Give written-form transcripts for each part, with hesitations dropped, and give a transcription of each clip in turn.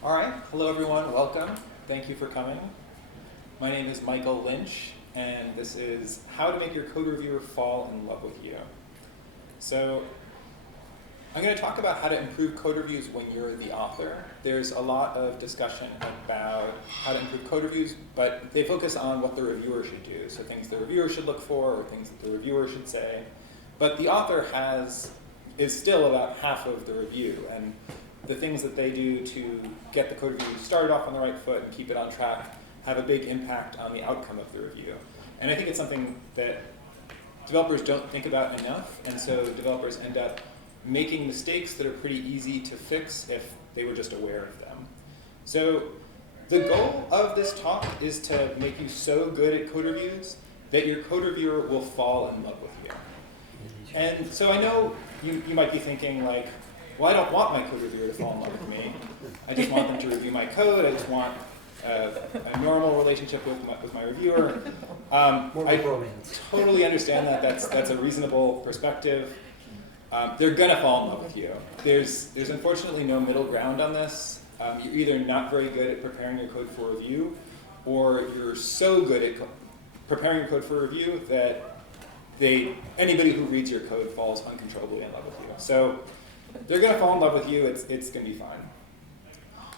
All right, hello everyone, welcome. Thank you for coming. My name is Michael Lynch, and this is How to Make Your Code Reviewer Fall in Love with You. So I'm going to talk about how to improve code reviews when you're the author. There's a lot of discussion about how to improve code reviews, but they focus on what the reviewer should do. So things the reviewer should look for, or things that the reviewer should say. But the author is still about half of the review, and the things that they do to get the code review started off on the right foot and keep it on track have a big impact on the outcome of the review. And I think it's something that developers don't think about enough, and so developers end up making mistakes that are pretty easy to fix if they were just aware of them. So the goal of this talk is to make you so good at code reviews that your code reviewer will fall in love with you. And so I know you might be thinking like, well, I don't want my code reviewer to fall in love with me. I just want them to review my code. I just want a normal relationship with my reviewer. I totally understand that. That's a reasonable perspective. They're going to fall in love with you. There's unfortunately no middle ground on this. You're either not very good at preparing your code for review, or you're so good at preparing your code for review that anybody who reads your code falls uncontrollably in love with you. So they're going to fall in love with you. It's going to be fine.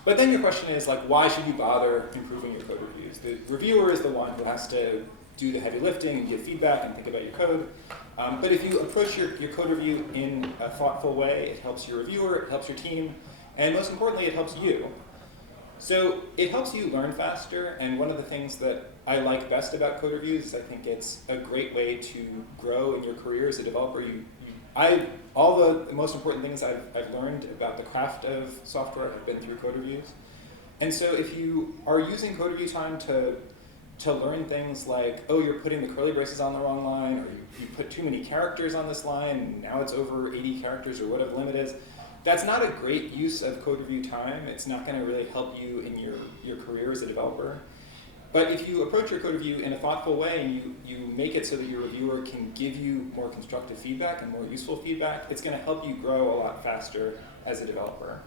But then your question is, like, why should you bother improving your code reviews? The reviewer is the one who has to do the heavy lifting and give feedback and think about your code. But if you approach your code review in a thoughtful way, it helps your reviewer, it helps your team, and most importantly, it helps you. So it helps you learn faster, and one of the things that I like best about code reviews is I think it's a great way to grow in your career as a developer. All the most important things I've learned about the craft of software have been through code reviews. And so if you are using code review time to learn things like, oh, you're putting the curly braces on the wrong line, or you put too many characters on this line, and now it's over 80 characters, or whatever the limit is, that's not a great use of code review time. It's not going to really help you in your career as a developer. But if you approach your code review in a thoughtful way and you make it so that your reviewer can give you more constructive feedback and more useful feedback, it's going to help you grow a lot faster as a developer.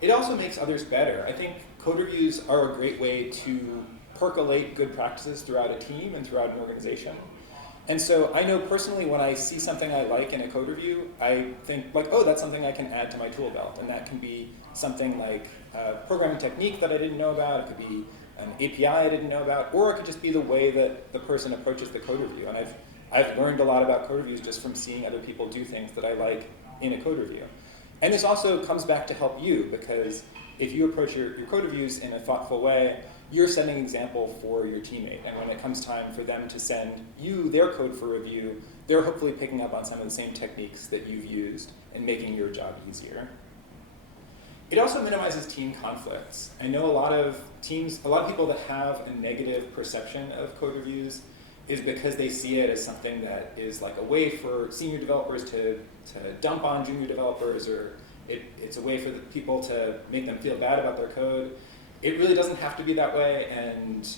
It also makes others better. I think code reviews are a great way to percolate good practices throughout a team and throughout an organization. And so I know personally when I see something I like in a code review, I think like, oh, that's something I can add to my tool belt. And that can be something like a programming technique that I didn't know about. It could be an API I didn't know about, or it could just be the way that the person approaches the code review. And I've learned a lot about code reviews just from seeing other people do things that I like in a code review. And this also comes back to help you, because if you approach your code reviews in a thoughtful way, you're setting an example for your teammate. And when it comes time for them to send you their code for review, they're hopefully picking up on some of the same techniques that you've used and making your job easier. It also minimizes team conflicts. I know a lot of people that have a negative perception of code reviews is because they see it as something that is like a way for senior developers to dump on junior developers, or it's a way for the people to make them feel bad about their code. It really doesn't have to be that way, and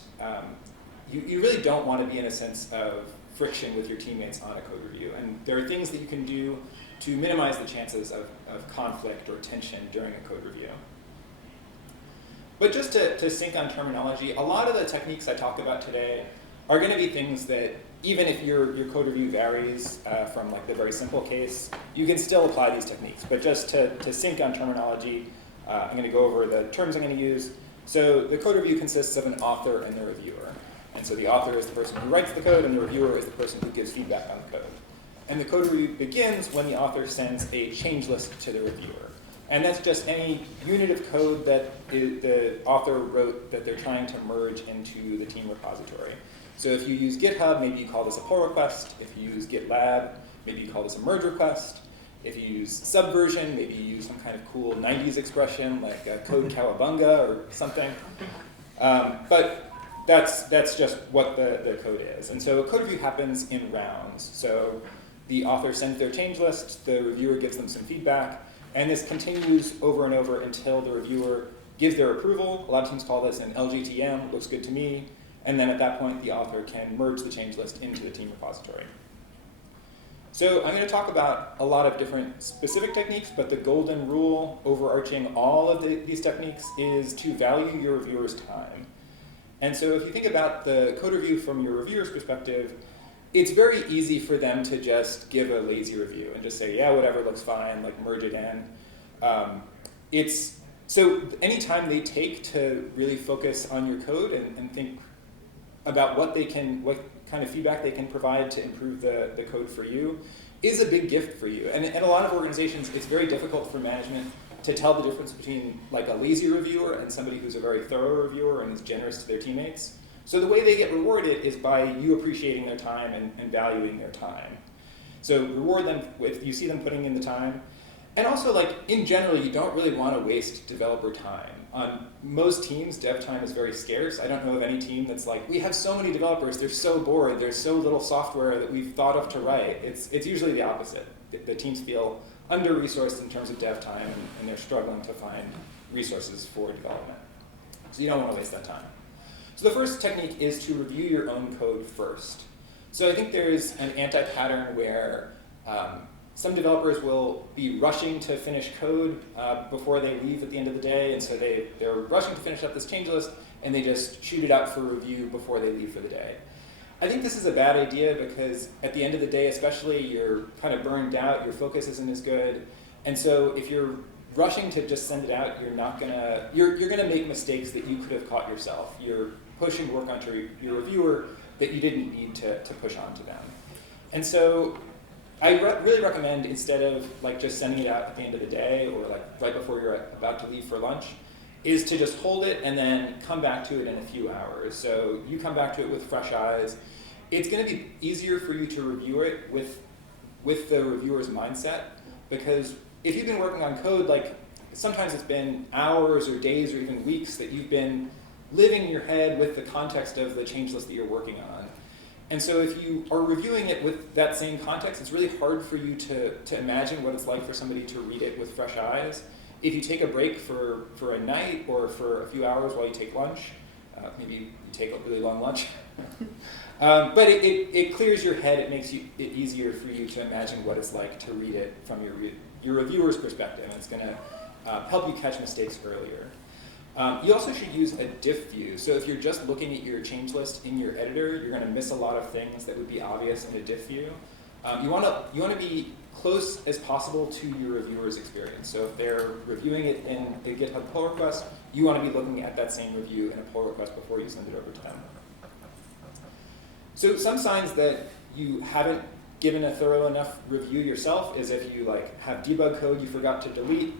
you really don't want to be in a sense of friction with your teammates on a code review. And there are things that you can do to minimize the chances of conflict or tension during a code review. But just to sync on terminology, a lot of the techniques I talk about today are going to be things that even if your code review varies from like the very simple case, you can still apply these techniques. But just to sync on terminology, I'm going to go over the terms I'm going to use. So the code review consists of an author and a reviewer. And so the author is the person who writes the code, and the reviewer is the person who gives feedback on the code. And the code review begins when the author sends a change list to the reviewer. And that's just any unit of code that the author wrote that they're trying to merge into the team repository. So if you use GitHub, maybe you call this a pull request. If you use GitLab, maybe you call this a merge request. If you use Subversion, maybe you use some kind of cool 90s expression like code cowabunga or something. But that's just what the code is. And so a code review happens in rounds. So the author sends their change list, the reviewer gives them some feedback, and this continues over and over until the reviewer gives their approval. A lot of teams call this an LGTM, looks good to me, and then at that point the author can merge the change list into the team repository. So I'm going to talk about a lot of different specific techniques, but the golden rule overarching all of these techniques is to value your reviewer's time. And so if you think about the code review from your reviewer's perspective, it's very easy for them to just give a lazy review and just say, yeah, whatever, looks fine, like merge it in. So any time they take to really focus on your code and think about what kind of feedback they can provide to improve the code for you is a big gift for you. And in a lot of organizations, it's very difficult for management to tell the difference between like a lazy reviewer and somebody who's a very thorough reviewer and is generous to their teammates. So the way they get rewarded is by you appreciating their time and valuing their time. So reward them if you see them putting in the time. And also, like, in general, you don't really want to waste developer time. On most teams, dev time is very scarce. I don't know of any team that's like, we have so many developers, they're so bored, there's so little software that we've thought of to write. It's usually the opposite. The teams feel under-resourced in terms of dev time, and they're struggling to find resources for development. So you don't want to waste that time. So the first technique is to review your own code first. So I think there's an anti-pattern where some developers will be rushing to finish code before they leave at the end of the day, and so they're rushing to finish up this change list, and they just shoot it out for review before they leave for the day. I think this is a bad idea because at the end of the day especially, you're kind of burned out, your focus isn't as good, and so if you're rushing to just send it out, you're gonna make mistakes that you could have caught yourself. You're pushing work onto your reviewer that you didn't need to push onto them. And so I really recommend, instead of like just sending it out at the end of the day or like right before you're about to leave for lunch, is to just hold it and then come back to it in a few hours. So you come back to it with fresh eyes. It's going to be easier for you to review it with the reviewer's mindset, because if you've been working on code, like sometimes it's been hours or days or even weeks that you've been living in your head with the context of the change list that you're working on. And so if you are reviewing it with that same context, it's really hard for you to imagine what it's like for somebody to read it with fresh eyes. If you take a break for a night or for a few hours while you take lunch, maybe you take a really long lunch, but it clears your head, it makes it easier for you to imagine what it's like to read it from your reviewer's perspective, and it's going to help you catch mistakes earlier. You also should use a diff view. So if you're just looking at your change list in your editor, you're going to miss a lot of things that would be obvious in a diff view. You want to be close as possible to your reviewer's experience. So if they're reviewing it in a GitHub pull request, you want to be looking at that same review in a pull request before you send it over to them. So some signs that you haven't given a thorough enough review yourself is if you have debug code you forgot to delete.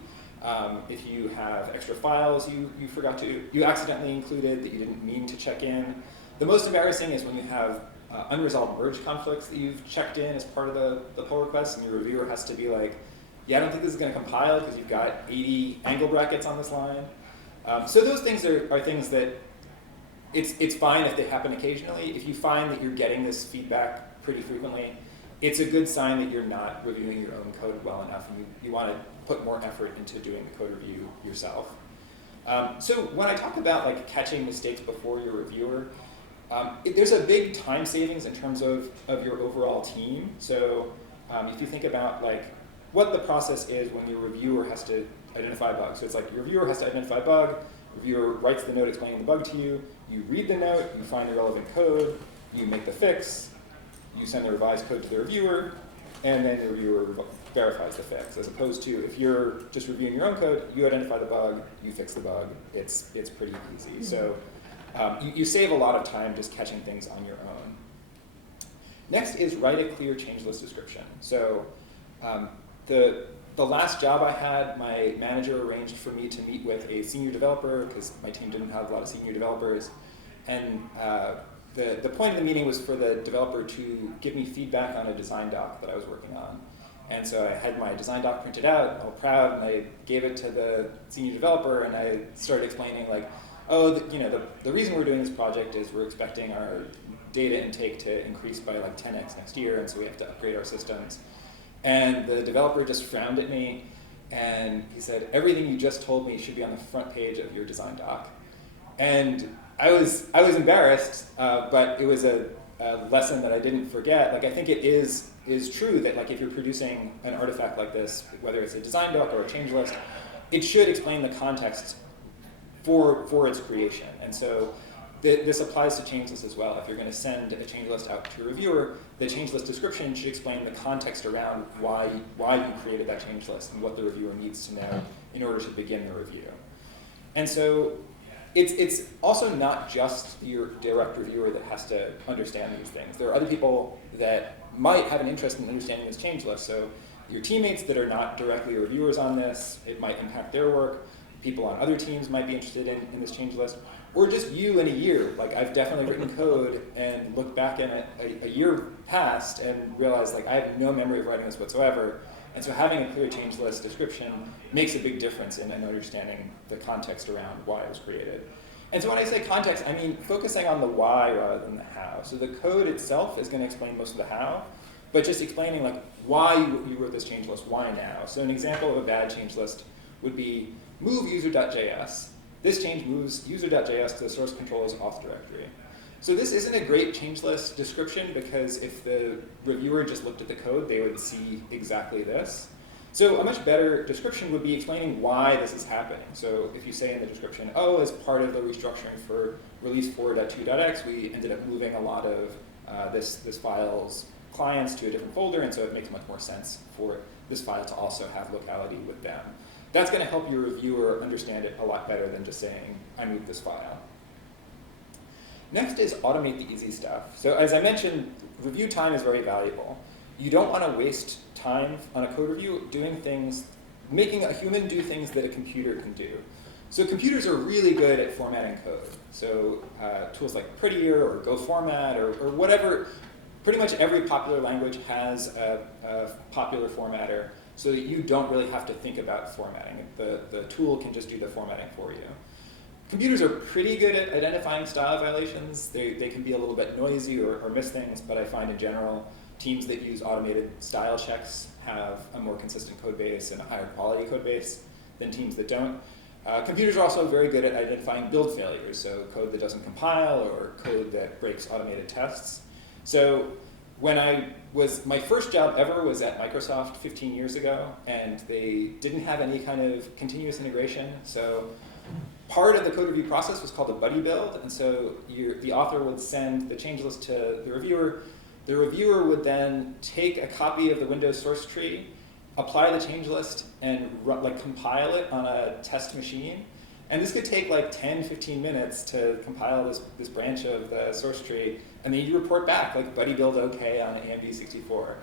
If you have extra files you accidentally included that you didn't mean to check in. The most embarrassing is when you have unresolved merge conflicts that you've checked in as part of the pull request, and your reviewer has to be like, yeah, I don't think this is going to compile because you've got 80 angle brackets on this line. So those things are things that it's fine if they happen occasionally. If you find that you're getting this feedback pretty frequently, it's a good sign that you're not reviewing your own code well enough, and you want to put more effort into doing the code review yourself. So when I talk about catching mistakes before your reviewer, there's a big time savings in terms of your overall team. So if you think about what the process is when your reviewer has to identify bugs. So it's your reviewer has to identify a bug, reviewer writes the note explaining the bug to you, you read the note, you find the relevant code, you make the fix, you send the revised code to the reviewer, and then the reviewer verifies the fix. As opposed to if you're just reviewing your own code, you identify the bug, you fix the bug. It's pretty easy. So you save a lot of time just catching things on your own. Next is write a clear change list description. So the last job I had, my manager arranged for me to meet with a senior developer because my team didn't have a lot of senior developers. And the point of the meeting was for the developer to give me feedback on a design doc that I was working on. And so I had my design doc printed out, all proud, and I gave it to the senior developer, and I started explaining the reason we're doing this project is we're expecting our data intake to increase by 10x next year, and so we have to upgrade our systems. And the developer just frowned at me, and he said, everything you just told me should be on the front page of your design doc. And I was embarrassed, but it was a lesson that I didn't forget. I think it is is true that like if you're producing an artifact like this, whether it's a design doc or a change list, it should explain the context for its creation. And so this applies to change lists as well. If you're going to send a change list out to a reviewer, the change list description should explain the context around why you created that change list and what the reviewer needs to know in order to begin the review. And so it's also not just your direct reviewer that has to understand these things. There are other people that might have an interest in understanding this change list. So your teammates that are not directly reviewers on this, it might impact their work. People on other teams might be interested in this change list. Or just you in a year. Like I've definitely written code and looked back in a year past and realized like I have no memory of writing this whatsoever. And so having a clear change list description makes a big difference in understanding the context around why it was created. And so when I say context, I mean focusing on the why rather than the how. So the code itself is going to explain most of the how, but just explaining like why you wrote this change list, why now. So an example of a bad change list would be move user.js. This change moves user.js to the source controller's auth directory. So this isn't a great change list description because if the reviewer just looked at the code, they would see exactly this. So a much better description would be explaining why this is happening. So if you say in the description, oh, as part of the restructuring for release 4.2.x, we ended up moving a lot of this file's clients to a different folder, and so it makes much more sense for this file to also have locality with them. That's going to help your reviewer understand it a lot better than just saying, I moved this file. Next is automate the easy stuff. So as I mentioned, review time is very valuable. You don't want to waste time on a code review doing things, making a human do things that a computer can do. So computers are really good at formatting code. So tools like Prettier or GoFormat or whatever, pretty much every popular language has a popular formatter so that you don't really have to think about formatting. The tool can just do the formatting for you. Computers are pretty good at identifying style violations. They can be a little bit noisy or miss things, but I find in general, teams that use automated style checks have a more consistent code base and a higher quality code base than teams that don't. Computers are also very good at identifying build failures, so code that doesn't compile or code that breaks automated tests. So my first job ever was at Microsoft 15 years ago, and they didn't have any kind of continuous integration. So part of the code review process was called a buddy build, and so the author would send the change list to the reviewer. The reviewer would then take a copy of the Windows source tree, apply the change list, and compile it on a test machine. And this could take like 10, 15 minutes to compile this branch of the source tree, and then you report back, like buddy build OK on AMD64.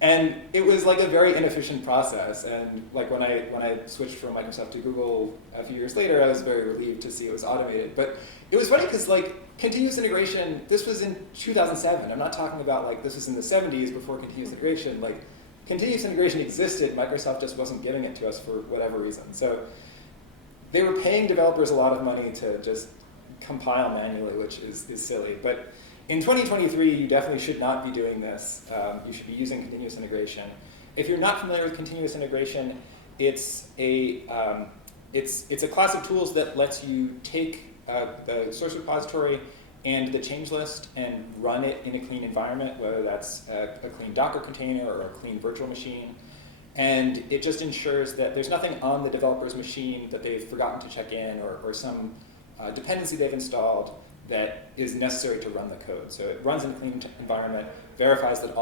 And it was like a very inefficient process. And like when I switched from Microsoft to Google a few years later, I was very relieved to see it was automated. But it was funny because like continuous integration, this was in 2007. I'm not talking about like this was in the 70s before continuous integration. Like continuous integration existed, Microsoft just wasn't giving it to us for whatever reason. So they were paying developers a lot of money to just compile manually, which is silly. But in 2023, you definitely should not be doing this. You should be using continuous integration. If you're not familiar with continuous integration, it's a class of tools that lets you take the source repository and the change list and run it in a clean environment, whether that's a clean Docker container or a clean virtual machine. And it just ensures that there's nothing on the developer's machine that they've forgotten to check in or some dependency they've installed that is necessary to run the code. So it runs in a clean environment, verifies that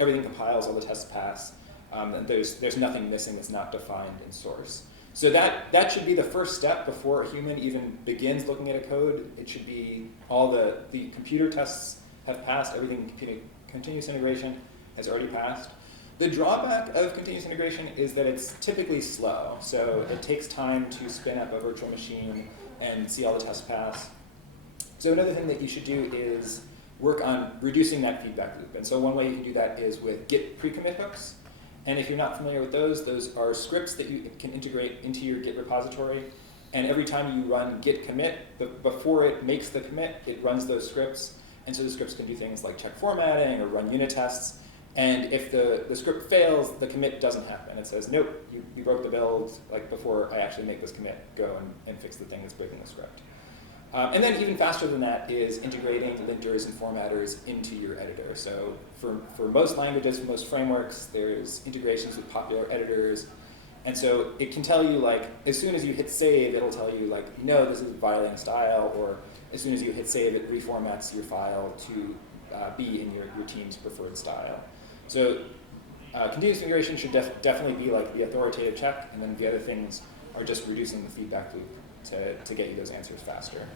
everything compiles, all the tests pass, and there's nothing missing that's not defined in source. So that should be the first step before a human even begins looking at a code. It should be all the computer tests have passed, everything in continuous integration has already passed. The drawback of continuous integration is that it's typically slow. So it takes time to spin up a virtual machine and see all the tests pass. So another thing that you should do is work on reducing that feedback loop. And so one way you can do that is with Git pre-commit hooks. And if you're not familiar with those are scripts that you can integrate into your Git repository. And every time you run git commit, before it makes the commit, it runs those scripts. And so the scripts can do things like check formatting or run unit tests. And if the script fails, the commit doesn't happen. It says, nope, you broke the build, like before I actually make this commit, go and fix the thing that's breaking the script. And then even faster than that is integrating linters and formatters into your editor. So for most languages, for most frameworks, there's integrations with popular editors. And so it can tell you, like, as soon as you hit save, it'll tell you, like, no, this is violating style, or as soon as you hit save, it reformats your file to be in your team's preferred style. So continuous integration should definitely be like the authoritative check, and then the other things are just reducing the feedback loop to get you those answers faster.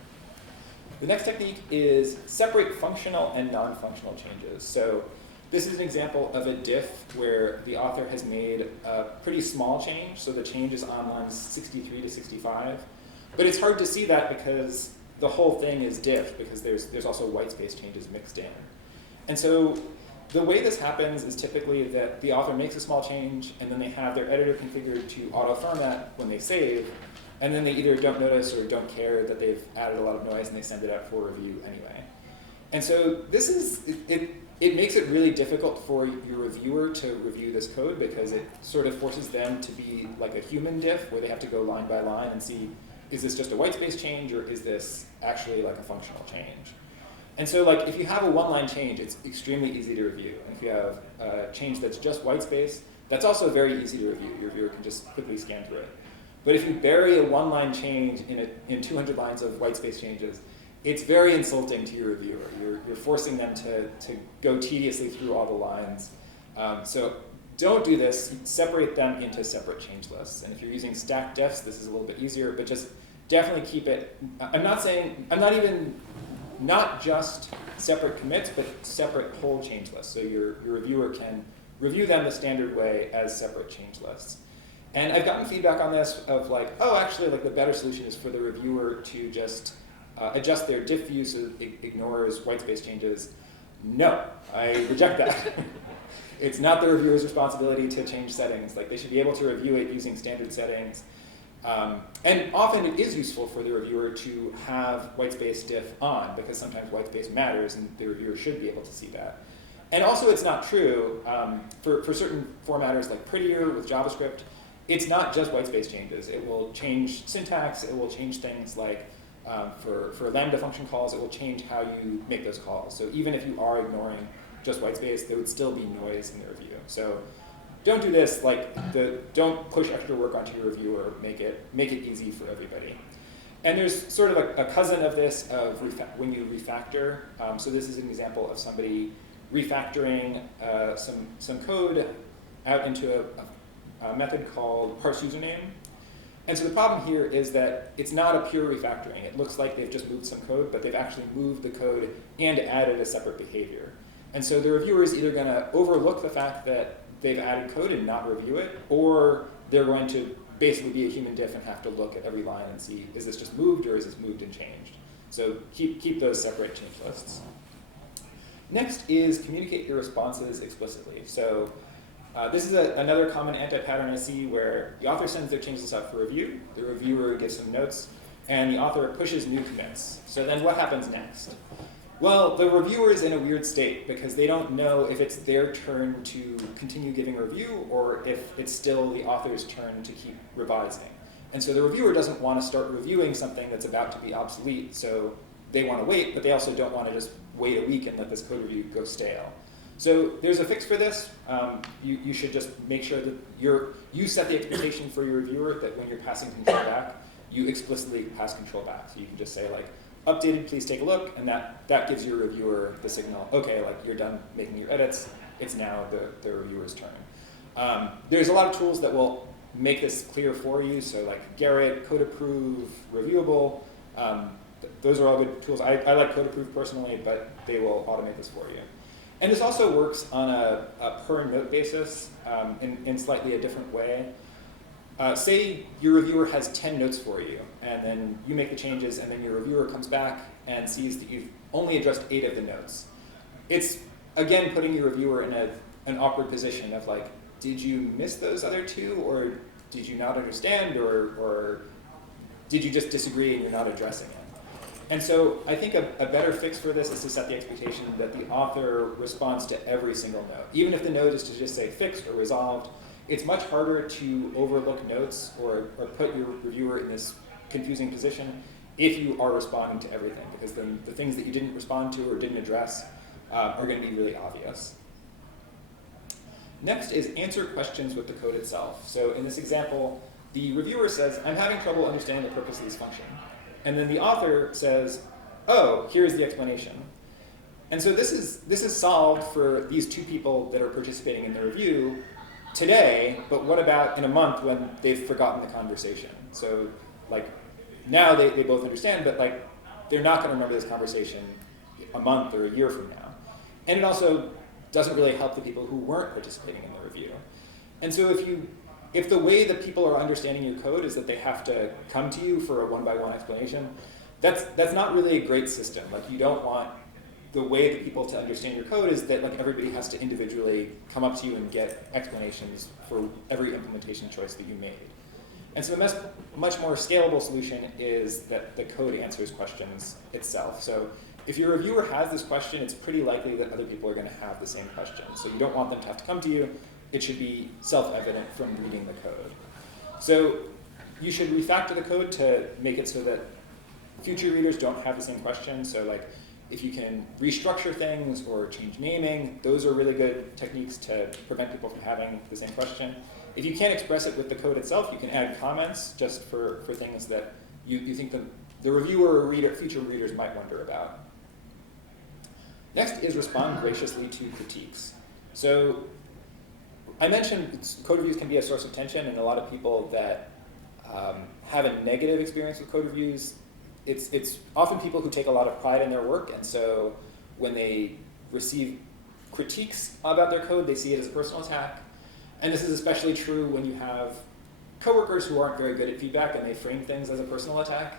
The next technique is separate functional and non-functional changes. So this is an example of a diff where the author has made a pretty small change. So the change is on lines 63 to 65. But it's hard to see that because the whole thing is diff, because there's also white space changes mixed in. And so the way this happens is typically that the author makes a small change, and then they have their editor configured to auto-format when they save, and then they either don't notice or don't care that they've added a lot of noise, and they send it out for review anyway. And so this is, it makes it really difficult for your reviewer to review this code, because it sort of forces them to be like a human diff, where they have to go line by line and see, is this just a white space change, or is this actually like a functional change? And so, like, if you have a one-line change, it's extremely easy to review. And if you have a change that's just white space, that's also very easy to review. Your reviewer can just quickly scan through it. But if you bury a one-line change in 200 lines of white space changes, it's very insulting to your reviewer. You're forcing them to go tediously through all the lines. So don't do this. Separate them into separate change lists. And if you're using stacked diffs, this is a little bit easier, but just definitely keep it. Not just separate commits, but separate whole change lists. So your reviewer can review them the standard way as separate change lists. And I've gotten feedback on this of like, oh, actually, like the better solution is for the reviewer to just adjust their diff view so it ignores white space changes. No, I reject that. It's not the reviewer's responsibility to change settings. Like, they should be able to review it using standard settings. And often it is useful for the reviewer to have white space diff on, because sometimes white space matters, and the reviewer should be able to see that. And also, it's not true for certain formatters like Prettier with JavaScript. It's not just white space changes. It will change syntax. It will change things like for Lambda function calls. It will change how you make those calls. So even if you are ignoring just white space, there would still be noise in the review. So don't do this. Like, don't push extra work onto your reviewer. Make it easy for everybody. And there's sort of a cousin of this of when you refactor. So this is an example of somebody refactoring some code out into a method called parse username. And so the problem here is that it's not a pure refactoring. It looks like they've just moved some code, but they've actually moved the code and added a separate behavior. And so the reviewer is either going to overlook the fact that they've added code and not review it, or they're going to basically be a human diff and have to look at every line and see, is this just moved or is this moved and changed? So keep those separate change lists. Next is communicate your responses explicitly. So this is another common anti-pattern I see, where the author sends their change list out for review, the reviewer gives some notes, and the author pushes new commits. So then what happens next? Well, the reviewer is in a weird state, because they don't know if it's their turn to continue giving a review, or if it's still the author's turn to keep revising. And so the reviewer doesn't want to start reviewing something that's about to be obsolete, so they want to wait, but they also don't want to just wait a week and let this code review go stale. So there's a fix for this. You should just make sure that you set the expectation for your reviewer that when you're passing control back, you explicitly pass control back. So you can just say, like, updated, please take a look, and that gives your reviewer the signal, okay, like, you're done making your edits, it's now the reviewer's turn. There's a lot of tools that will make this clear for you, so like Garrett, Code Approve, Reviewable, those are all good tools. I like Code Approve personally, but they will automate this for you. And this also works on a per note basis in slightly a different way. Say your reviewer has 10 notes for you, and then you make the changes, and then your reviewer comes back and sees that you've only addressed 8 of the notes. It's, again, putting your reviewer in an awkward position of like, did you miss those other 2, or did you not understand, or did you just disagree and you're not addressing it? And so I think a better fix for this is to set the expectation that the author responds to every single note. Even if the note is to just say fixed or resolved, it's much harder to overlook notes or put your reviewer in this confusing position if you are responding to everything, because then the things that you didn't respond to or didn't address are going to be really obvious. Next is answer questions with the code itself. So in this example, the reviewer says, I'm having trouble understanding the purpose of this function. And then the author says, oh, here's the explanation. And so this is solved for these two people that are participating in the review today, but what about in a month when they've forgotten the conversation? So like now they both understand, but like they're not going to remember this conversation a month or a year from now. And it also doesn't really help the people who weren't participating in the review. And so if the way that people are understanding your code is that they have to come to you for a one-by-one explanation, that's not really a great system. Like you don't want the way that people to understand your code is that like everybody has to individually come up to you and get explanations for every implementation choice that you made. And so a much more scalable solution is that the code answers questions itself. So if your reviewer has this question, it's pretty likely that other people are going to have the same question. So you don't want them to have to come to you. It should be self-evident from reading the code. So you should refactor the code to make it so that future readers don't have the same question. So like if you can restructure things or change naming, those are really good techniques to prevent people from having the same question. If you can't express it with the code itself, you can add comments just for things that you think the reviewer or future readers might wonder about. Next is respond graciously to critiques. So I mentioned code reviews can be a source of tension, and a lot of people that have a negative experience with code reviews, it's often people who take a lot of pride in their work, and so when they receive critiques about their code, they see it as a personal attack. And this is especially true when you have coworkers who aren't very good at feedback and they frame things as a personal attack.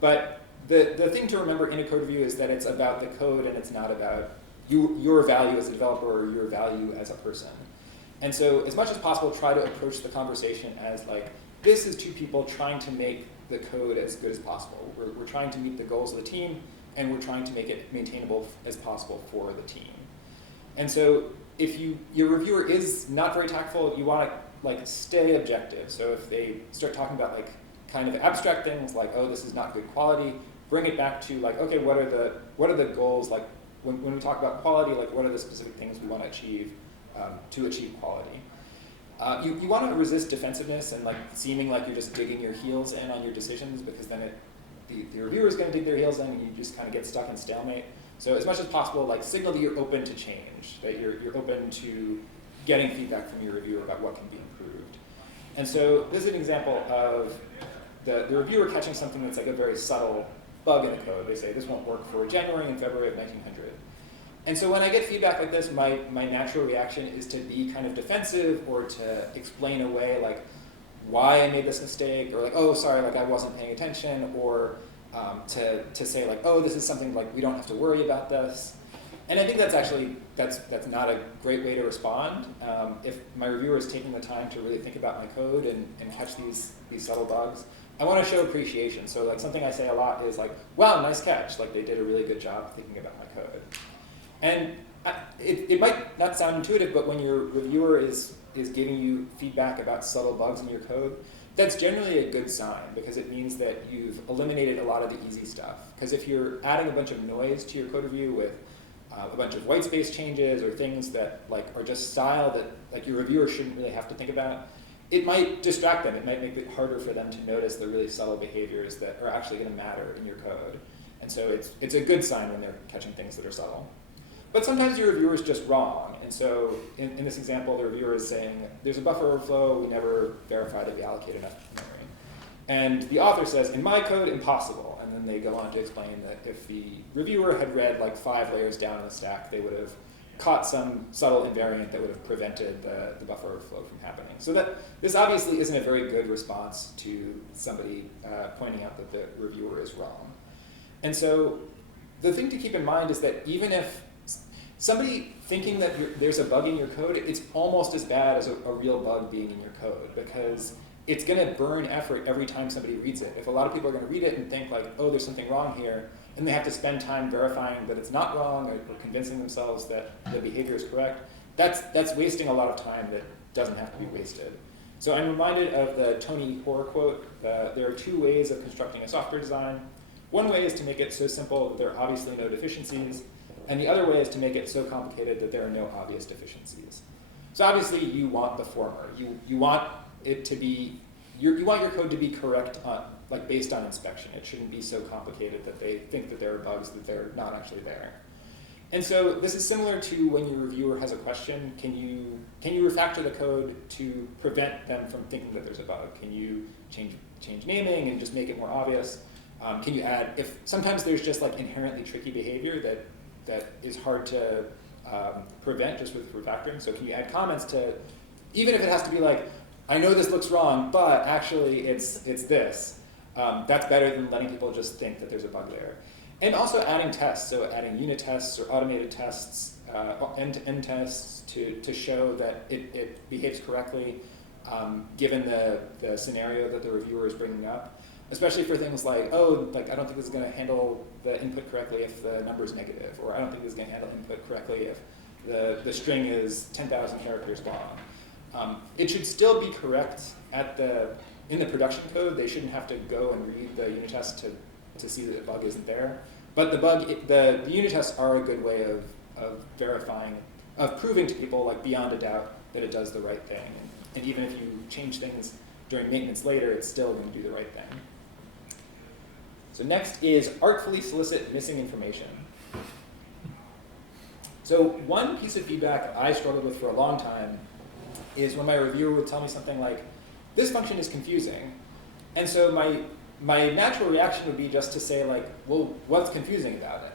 But the thing to remember in a code review is that it's about the code and it's not about your value as a developer or your value as a person. And so as much as possible, try to approach the conversation as like, this is two people trying to make the code as good as possible. We're trying to meet the goals of the team, and we're trying to make it maintainable as possible for the team. And so if your reviewer is not very tactful, you want to like stay objective. So if they start talking about like kind of abstract things like, oh, this is not good quality, bring it back to like, okay, what are the goals? Like when we talk about quality, like what are the specific things we want to achieve quality? You want to resist defensiveness and like seeming like you're just digging your heels in on your decisions, because then the reviewer is going to dig their heels in and you just kind of get stuck in stalemate. So as much as possible, like signal that you're open to change, that you're open to getting feedback from your reviewer about what can be improved. And so this is an example of the reviewer catching something that's like a very subtle bug in the code. They say this won't work for January and February of 1900. And so when I get feedback like this, my natural reaction is to be kind of defensive or to explain away like why I made this mistake, or like, oh, sorry, like I wasn't paying attention, or to say like, oh, this is something like we don't have to worry about this. And I think that's actually, that's not a great way to respond. If my reviewer is taking the time to really think about my code and catch these subtle bugs, I want to show appreciation. So like something I say a lot is like, wow, nice catch. Like they did a really good job thinking about my code. And it might not sound intuitive, but when your reviewer is giving you feedback about subtle bugs in your code, that's generally a good sign, because it means that you've eliminated a lot of the easy stuff. Because if you're adding a bunch of noise to your code review with a bunch of white space changes or things that like are just style that like your reviewer shouldn't really have to think about, it might distract them. It might make it harder for them to notice the really subtle behaviors that are actually going to matter in your code. And so it's a good sign when they're catching things that are subtle. But sometimes your reviewer is just wrong. And so in this example, the reviewer is saying, there's a buffer overflow, we never verify that we allocate enough memory. And the author says, in my code, impossible. And then they go on to explain that if the reviewer had read like 5 layers down in the stack, they would have caught some subtle invariant that would have prevented the buffer overflow from happening. So this obviously isn't a very good response to somebody pointing out that the reviewer is wrong. And so the thing to keep in mind is that even if somebody thinking that there's a bug in your code, it's almost as bad as a real bug being in your code, because it's going to burn effort every time somebody reads it. If a lot of people are going to read it and think like, oh, there's something wrong here, and they have to spend time verifying that it's not wrong or convincing themselves that the behavior is correct, that's wasting a lot of time that doesn't have to be wasted. So I'm reminded of the Tony Hoare quote there are two ways of constructing a software design. One way is to make it so simple that there are obviously no deficiencies, and the other way is to make it so complicated that there are no obvious deficiencies. So obviously you want the former. You want it to be, you want your code to be correct like based on inspection. It shouldn't be so complicated that they think that there are bugs that they're not actually there. And so this is similar to when your reviewer has a question. Can you refactor the code to prevent them from thinking that there's a bug? Can you change naming and just make it more obvious? Can you add, if sometimes there's just like inherently tricky behavior that is hard to prevent just with refactoring. So can you add comments to, even if it has to be like, I know this looks wrong, but actually it's this. That's better than letting people just think that there's a bug there. And also adding tests, so adding unit tests or automated tests, end-to-end tests to show that it behaves correctly given the scenario that the reviewer is bringing up. Especially for things like, oh, like I don't think this is going to handle the input correctly if the number is negative, or I don't think this is going to handle input correctly if the string is 10,000 characters long. It should still be correct in the production code. They shouldn't have to go and read the unit test to see that the bug isn't there. But the unit tests are a good way of verifying, of proving to people like beyond a doubt that it does the right thing. And even if you change things during maintenance later, it's still going to do the right thing. So next is artfully solicit missing information. So one piece of feedback I struggled with for a long time is when my reviewer would tell me something like, this function is confusing. And so my natural reaction would be just to say like, well, what's confusing about it?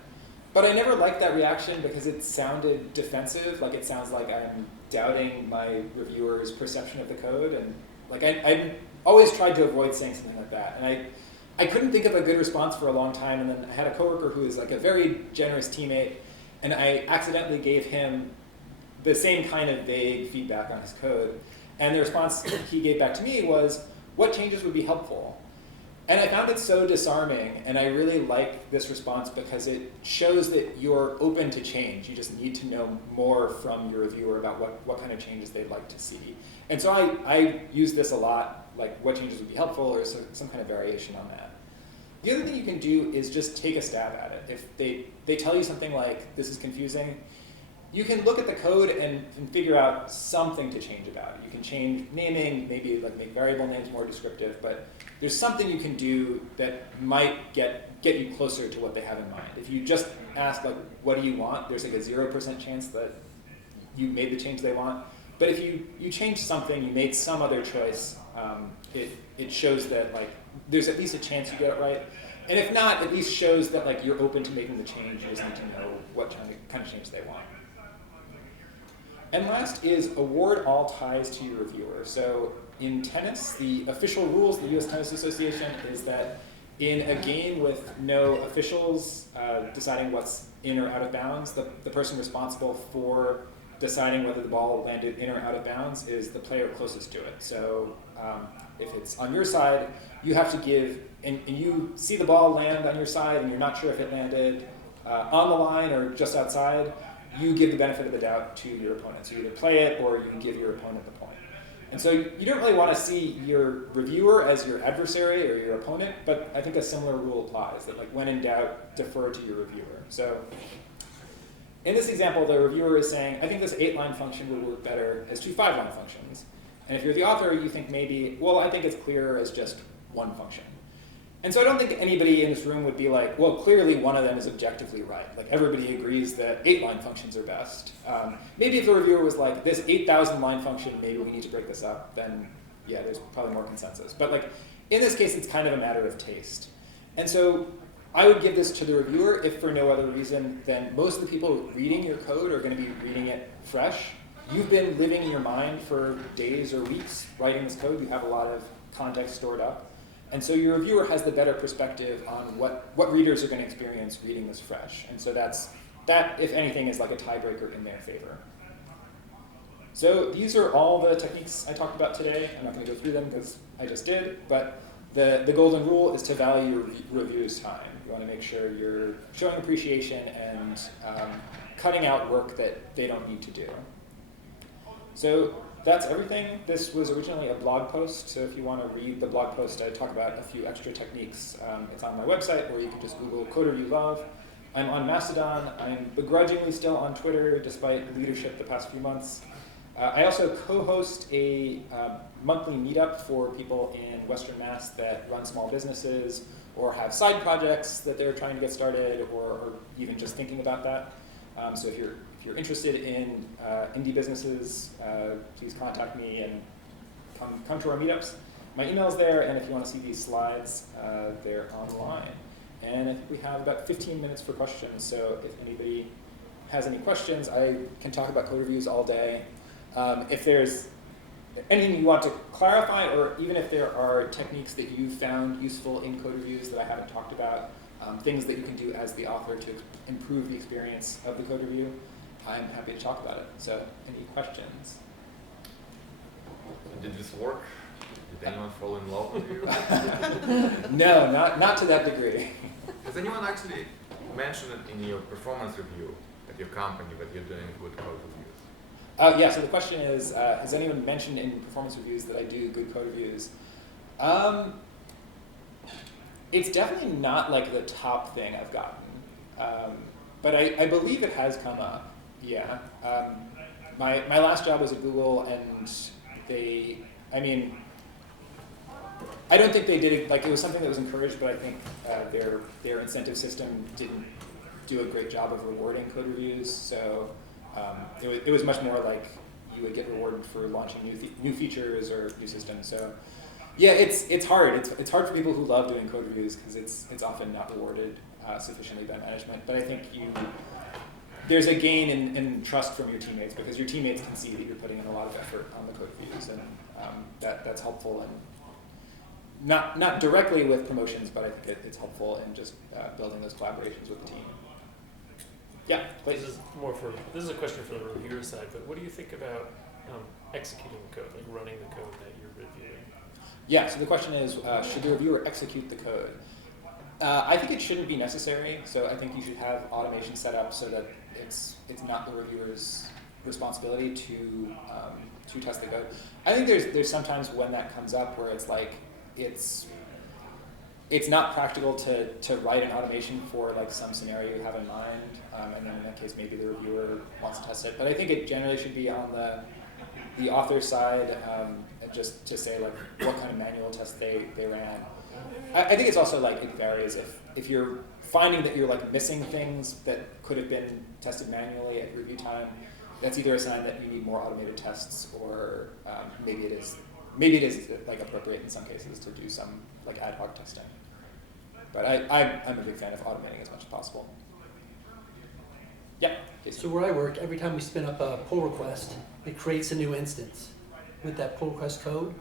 But I never liked that reaction because it sounded defensive, like it sounds like I'm doubting my reviewer's perception of the code. And like I always tried to avoid saying something like that. And I couldn't think of a good response for a long time, and then I had a coworker who was like a very generous teammate, and I accidentally gave him the same kind of vague feedback on his code. And the response he gave back to me was, what changes would be helpful? And I found it so disarming, and I really like this response because it shows that you're open to change. You just need to know more from your reviewer about what kind of changes they'd like to see. And so I use this a lot, like what changes would be helpful, or some kind of variation on that. The other thing you can do is just take a stab at it. If they tell you something like, this is confusing, you can look at the code and figure out something to change about it. You can change naming, maybe like make variable names more descriptive, but there's something you can do that might get you closer to what they have in mind. If you just ask like, what do you want? There's like a 0% chance that you made the change they want. But if you change something, you made some other choice, it shows that like there's at least a chance you get it right. And if not, at least shows that like you're open to making the change. You just need to know what kind of change they want. And last is award all ties to your reviewer. So in tennis, the official rules of the US Tennis Association is that in a game with no officials deciding what's in or out of bounds, the person responsible for deciding whether the ball landed in or out of bounds is the player closest to it. So if it's on your side, you have to give, and you see the ball land on your side and you're not sure if it landed on the line or just outside, you give the benefit of the doubt to your opponent. So you either play it or you give your opponent the point. And so you don't really want to see your reviewer as your adversary or your opponent, but I think a similar rule applies, that like when in doubt, defer to your reviewer. So in this example, the reviewer is saying, I think this 8-line function would work better as 2 5-line functions. And if you're the author, you think maybe, well, I think it's clearer as just one function. And so I don't think anybody in this room would be like, well, clearly one of them is objectively right. Like everybody agrees that 8-line functions are best. Maybe if the reviewer was like, this 8,000-line function, maybe we need to break this up, then yeah, there's probably more consensus. But like in this case, it's kind of a matter of taste. And so I would give this to the reviewer if for no other reason than most of the people reading your code are going to be reading it fresh. You've been living in your mind for days or weeks writing this code. You have a lot of context stored up. And so your reviewer has the better perspective on what readers are going to experience reading this fresh. And so that, if anything, is like a tiebreaker in their favor. So these are all the techniques I talked about today. I'm not going to go through them because I just did. But the golden rule is to value your reviewer's time. You want to make sure you're showing appreciation and cutting out work that they don't need to do. So that's everything. This was originally a blog post, so if you want to read the blog post, I talk about a few extra techniques. It's on my website, or you can just Google Code Review Love. I'm on Mastodon. I'm begrudgingly still on Twitter, despite leadership the past few months. I also co-host a monthly meetup for people in Western Mass that run small businesses or have side projects that they're trying to get started, or even just thinking about that. So if you're interested in indie businesses, please contact me and come to our meetups. My email's there, and if you want to see these slides, they're online. And I think we have about 15 minutes for questions, so if anybody has any questions, I can talk about code reviews all day. If there's anything you want to clarify, or even if there are techniques that you found useful in code reviews that I haven't talked about, things that you can do as the author to improve the experience of the code review, I'm happy to talk about it. So, any questions? Did this work? Did anyone fall in love with you? No, not to that degree. Has anyone actually mentioned it in your performance review at your company that you're doing good code reviews? Yeah, so the question is, has anyone mentioned in performance reviews that I do good code reviews? It's definitely not like the top thing I've gotten, but I believe it has come up, yeah. My last job was at Google, and I don't think they did it, like it was something that was encouraged, but I think their incentive system didn't do a great job of rewarding code reviews, so it was much more like you would get rewarded for launching new features or new systems. So yeah, it's hard. It's hard for people who love doing code reviews because it's often not rewarded sufficiently by management. But I think there's a gain in trust from your teammates, because your teammates can see that you're putting in a lot of effort on the code reviews, and that's helpful. And not directly with promotions, but I think it's helpful in just building those collaborations with the team. Yeah, please. This is a question for the reviewer side, but what do you think about executing the code, like running the code that you're reviewing? Yeah, so the question is, should the reviewer execute the code? I think it shouldn't be necessary, so I think you should have automation set up so that it's not the reviewer's responsibility to test the code. I think there's sometimes when that comes up where it's like, it's not practical to write an automation for like some scenario you have in mind, and then in that case maybe the reviewer wants to test it. But I think it generally should be on the author side, just to say like what kind of manual test they ran. I think it's also like it varies. If you're finding that you're like missing things that could have been tested manually at review time, that's either a sign that you need more automated tests, or maybe it is like appropriate in some cases to do some like ad hoc testing. But I'm a big fan of automating as much as possible. Yeah. So where I work, every time we spin up a pull request, it creates a new instance with that pull request code.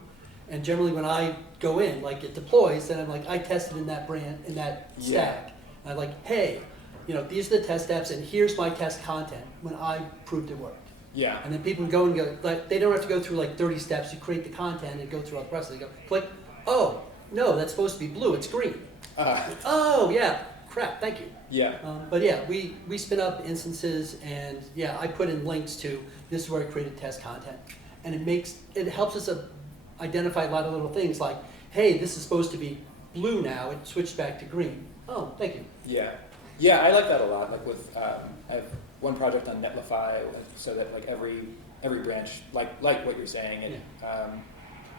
And generally when I go in, like it deploys, then I'm like, I tested in that stack. Yeah. And I'm like, hey, these are the test steps, and here's my test content when I proved it worked. Yeah. And then people go, like, they don't have to go through like 30 steps. You create the content and go through all the process. They go, click, oh, no, that's supposed to be blue, it's green. Oh, yeah, crap, thank you. Yeah. But yeah, we spin up instances, and yeah, I put in links to, this is where I created test content. And it helps us identify a lot of little things like, hey, this is supposed to be blue now, it switched back to green. Oh, thank you. Yeah. Yeah, I like that a lot. Like with, I have one project on Netlify, so that like every branch, like what you're saying,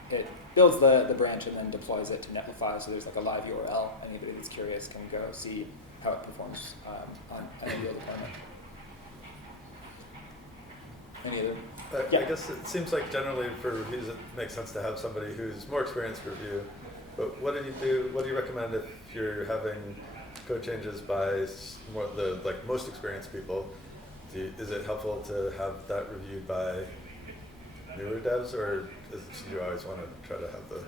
it builds the branch and then deploys it to Netlify, so there's like a live URL. Anybody that's curious can go see how it performs on any real deployment. Any other? I guess it seems like generally for reviews it makes sense to have somebody who's more experienced review. But what do you recommend if you're having code changes by the most experienced people? Is it helpful to have that reviewed by newer devs, or do you always want to try to have the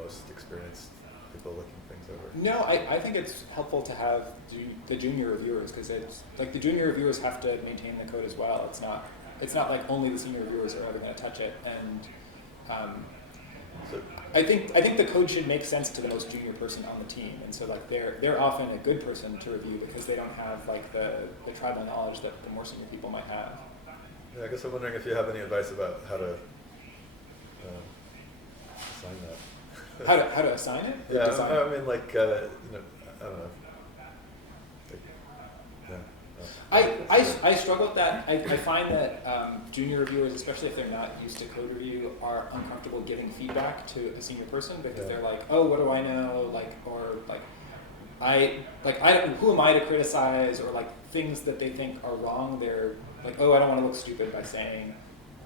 most experienced people looking things over? No, I think it's helpful to have the junior reviewers, because it's like the junior reviewers have to maintain the code as well. It's not like only the senior reviewers are ever going to touch it, and I think the code should make sense to the most junior person on the team, and so like they're often a good person to review because they don't have like the tribal knowledge that the more senior people might have. Yeah, I guess I'm wondering if you have any advice about how to assign that? How to assign it? Yeah, Design I it? mean, like, I don't know. I struggle with that. I find that junior reviewers, especially if they're not used to code review, are uncomfortable giving feedback to a senior person because they're like, oh, what do I know? Who am I to criticize? Or like things that they think are wrong. They're like, oh, I don't want to look stupid by saying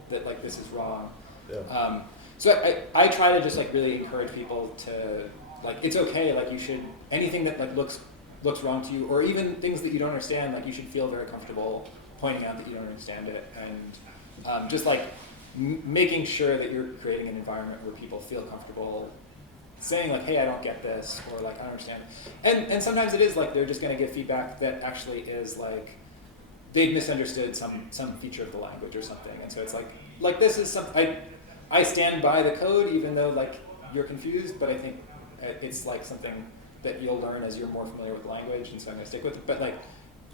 that like this is wrong. Yeah. So I try to just like really encourage people to like it's okay. Like you should anything that like looks wrong to you, or even things that you don't understand, like you should feel very comfortable pointing out that you don't understand it, and just like making sure that you're creating an environment where people feel comfortable saying like, hey, I don't get this, or like I don't understand. And sometimes it is like they're just going to give feedback that actually is like they've misunderstood some feature of the language or something, and so it's like this is some I stand by the code even though like you're confused, but I think it's like something that you'll learn as you're more familiar with the language, and so I'm gonna stick with it. But like,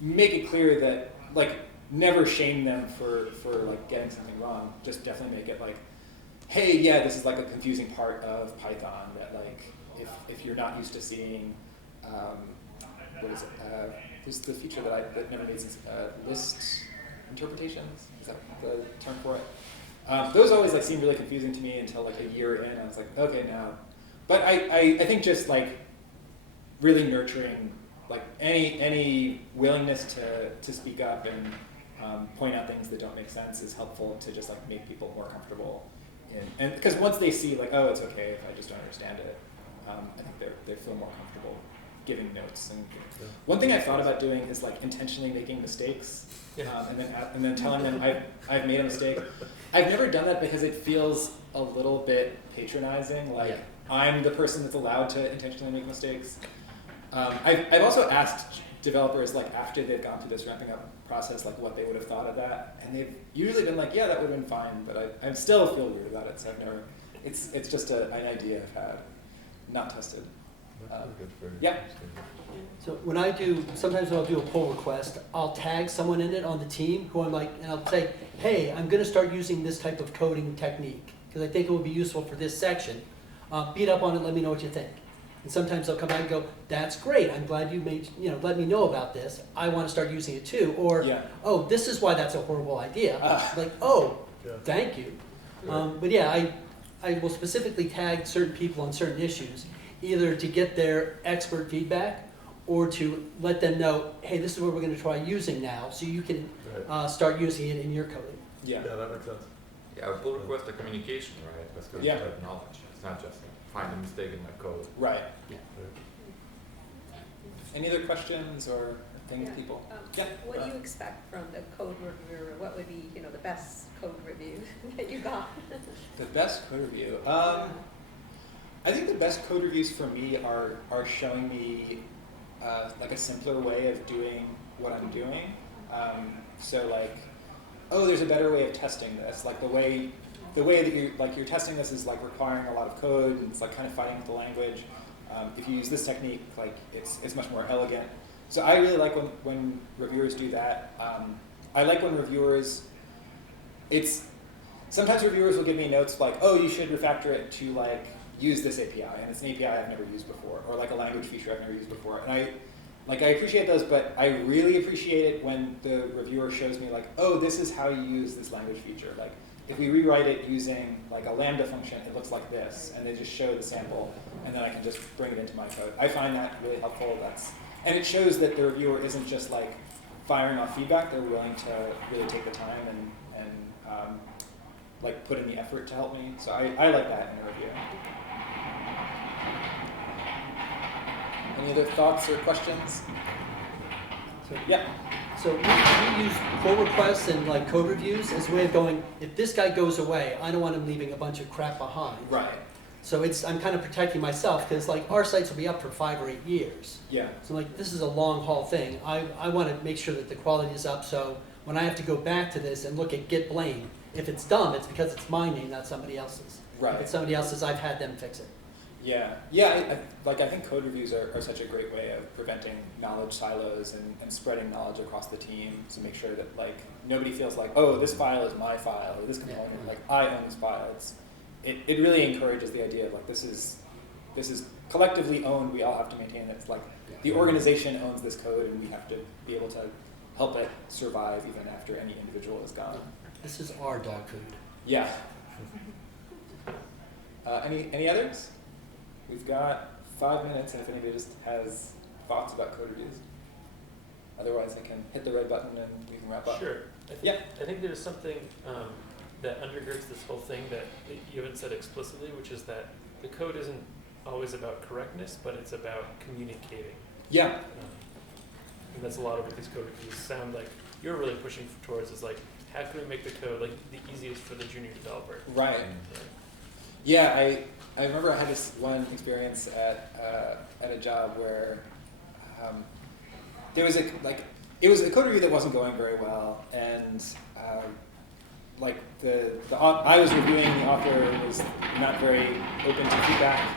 make it clear that like never shame them for like getting something wrong. Just definitely make it like, hey, yeah, this is like a confusing part of Python that like if you're not used to seeing, what is it? There's the feature that never made sense. List interpretations, is that the term for it? Those always like seem really confusing to me until like a year in. I was like, okay, now. But I think just like really nurturing like any willingness to speak up and point out things that don't make sense is helpful to just like make people more comfortable and because once they see like, oh, it's okay if I just don't understand it, I think they feel more comfortable giving notes. And one thing I thought about doing is like intentionally making mistakes, and then telling them I've made a mistake. I've never done that because it feels a little bit patronizing, like I'm the person that's allowed to intentionally make mistakes. I've also asked developers like after they've gone through this ramping up process like what they would have thought of that, and they've usually been like, yeah, that would have been fine, but I still feel weird about it, so I've never. It's just an idea I've had, not tested. Yeah. So when I do, sometimes when I'll do a pull request, I'll tag someone in it on the team who I'm like, and I'll say, hey, I'm going to start using this type of coding technique because I think it will be useful for this section. Beat up on it, let me know what you think. And sometimes they'll come back and go, that's great, I'm glad you let me know about this. I want to start using it too. Or, oh, this is why that's a horrible idea. Like, oh, thank you. But yeah, I will specifically tag certain people on certain issues, either to get their expert feedback or to let them know, hey, this is what we're going to try using now, so you can start using it in your coding. Yeah, that makes sense. Yeah, pull request a communication, right? That's going to have knowledge. It's not just find a mistake in my code. Right. Yeah. Any other questions or things people? What do you expect from the code reviewer? What would be, the best code review that you got? The best code review. I think the best code reviews for me are showing me like a simpler way of doing what I'm doing. So like, oh, there's a better way of testing this. Like the way that you're testing this is like requiring a lot of code, and it's like kind of fighting with the language. If you use this technique, like it's much more elegant. So I really like when reviewers do that. I like when reviewers, sometimes reviewers will give me notes like, oh, you should refactor it to like use this API, and it's an API I've never used before, or like a language feature I've never used before. And I appreciate those, but I really appreciate it when the reviewer shows me like, oh, this is how you use this language feature. Like if we rewrite it using like a Lambda function, it looks like this, and they just show the sample, and then I can just bring it into my code. I find that really helpful. And it shows that the reviewer isn't just like firing off feedback. They're willing to really take the time and like put in the effort to help me. So I like that in a review. Any other thoughts or questions? So we use pull requests and like code reviews as a way of going, if this guy goes away, I don't want him leaving a bunch of crap behind. Right. So I'm kind of protecting myself because like our sites will be up for 5 or 8 years. Yeah. So like this is a long haul thing. I want to make sure that the quality is up, so when I have to go back to this and look at git blame, if it's dumb, it's because it's my name, not somebody else's. Right. If it's somebody else's, I've had them fix it. Yeah. I think code reviews are such a great way of preventing knowledge silos and spreading knowledge across the team to make sure that like nobody feels like, oh, this file is my file, or this component, like I own this file. it really encourages the idea of like this is collectively owned. We all have to maintain it. It's like the organization owns this code, and we have to be able to help it survive even after any individual is gone. This is our dog food. Yeah. Any others? We've got 5 minutes, and if anybody just has thoughts about code reviews. Otherwise, I can hit the red button and we can wrap up. Sure. Yeah. I think there's something that undergirds this whole thing that you haven't said explicitly, which is that the code isn't always about correctness, but it's about communicating. Yeah. And that's a lot of what these code reviews sound like you're really pushing towards is like, how can we make the code like the easiest for the junior developer? Right. Yeah, I remember I had this one experience at a job where there was it was a code review that wasn't going very well, and like I was reviewing, the author was not very open to feedback,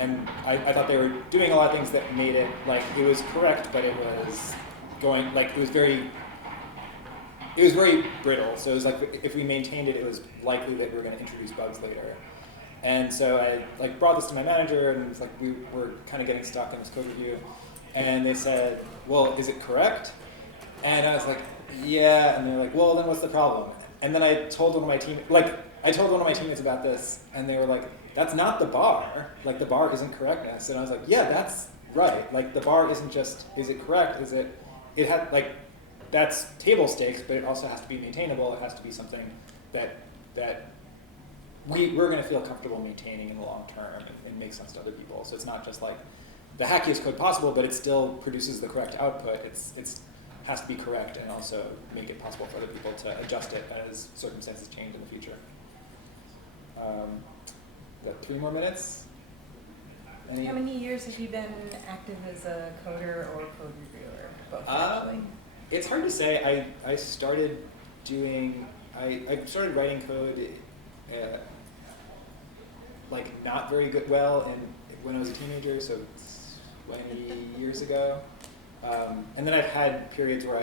and I thought they were doing a lot of things that made it like it was correct, but it was going like it was very brittle. So it was like if we maintained it, it was likely that we were going to introduce bugs later. And so I like brought this to my manager, and it was like we were kind of getting stuck in this code review, and they said, "Well, is it correct?" And I was like, "Yeah." And they're like, "Well, then what's the problem?" And then I told one of my teammates about this, and they were like, "That's not the bar. Like the bar isn't correctness." And I was like, "Yeah, that's right. Like the bar isn't just is it correct? Is it? It had like that's table stakes, but it also has to be maintainable. It has to be something that we're going to feel comfortable maintaining in the long term and make sense to other people. So it's not just like the hackiest code possible, but it still produces the correct output. It's has to be correct and also make it possible for other people to adjust it as circumstances change in the future." Got 3 more minutes. How many years have you been active as a coder or code reviewer? Both, actually. It's hard to say. I started writing code like not very good when I was a teenager, so 20 years ago. And then I've had periods where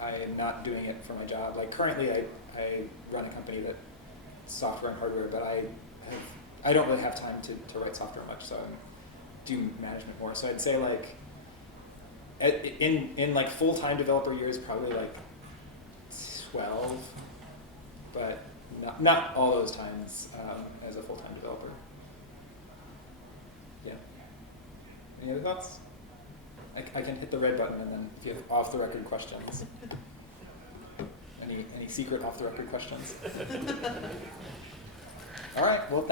I am not doing it for my job. Like currently I run a company that software and hardware, but I don't really have time to write software much, so I do management more. So I'd say like in like full-time developer years, probably like 12, but not all those times as a full-time developer. Yeah. Any other thoughts? I can hit the red button, and then if you have off-the-record questions. Any secret off-the-record questions? All right. Well, thanks.